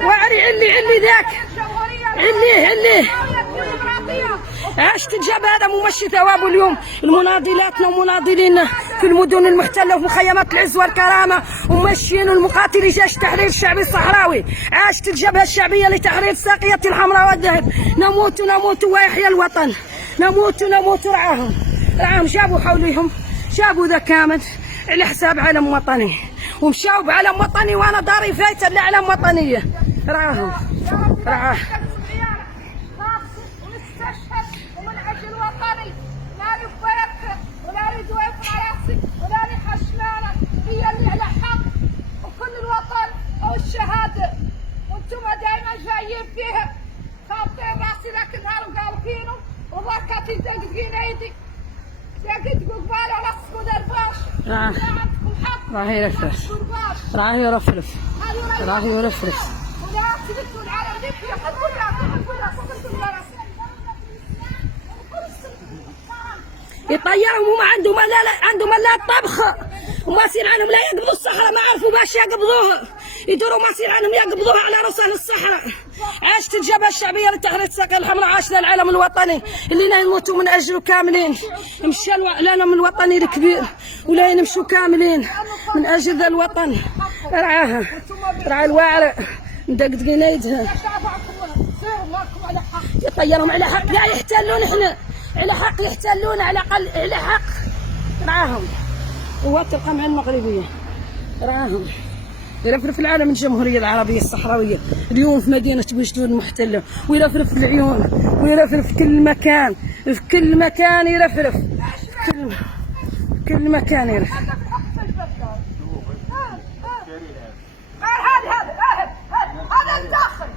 وعري علي ذاك عليه عشت الجبهة هذا ممشي ثوابه اليوم المناضلاتنا ومناضلينا في المدن المحتلة وفي مخيمات العز والكرامة وممشيين المقاتلي جيش التحرير الشعبي الصحراوي. عاشت الجبهة الشعبية لتحرير ساقية الحمراء والذهب. نموت ويحيى الوطن. نموت رعاهم جابوا حولهم جابوا ذا كامل على حساب علم وطني ومشاو بعلم وطني وانا داري فايته لاعلام وطنيه. رعاه ومن اجل وطني لا نبارك ولا نريد يبقى راسي ولا نحشمانه هي اللي على حق وكل الوطن او الشهاده وانتم دائما جايين فيها خابطين راسي لكن هارم قالكينو وضاكاتي دقيقين ايدي دقيت قبال راسكم درباش عندكم حق راهي يرفرف ولا تبكوا العالم نبكي يطيرهم وما عندهم لا طبخ وما يصير عنهم لا يقبضوا الصحراء. ما عرفوا باش يقبضوها يدوروا ما يصير عنهم يقبضوها على رصان الصحراء. عاشت الجبهة الشعبية لتحرير الساقية الحمراء. عاشنا العلم الوطني اللي يموتوا من اجله كاملين. مشى العلم الوطني الكبير ولا نمشوا كاملين من اجل ذا الوطن. رعاها رعا الواعرة مدقدقين ايدها يطيرهم على حق لا يحتلون احنا على حق يحتلون على الاقل على حق. رعاهم قوات القمع المغربيه رعاهم يرفرف العالم الجمهوريه العربيه الصحراويه اليوم في مدينه بوجدود المحتله ويرفرف العيون ويرفرف في كل مكان يرفرف في كل مكان يرفرف. هذا الداخل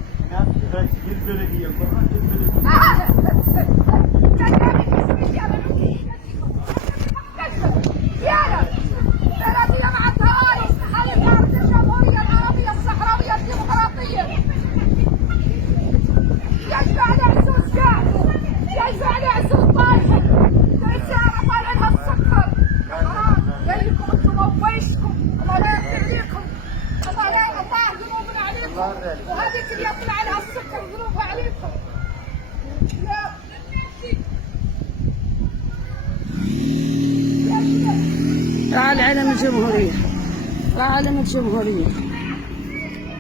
وهذيك اللي يطلع عليها السكر ذنوبها عليكم. رعا العلم الجمهورية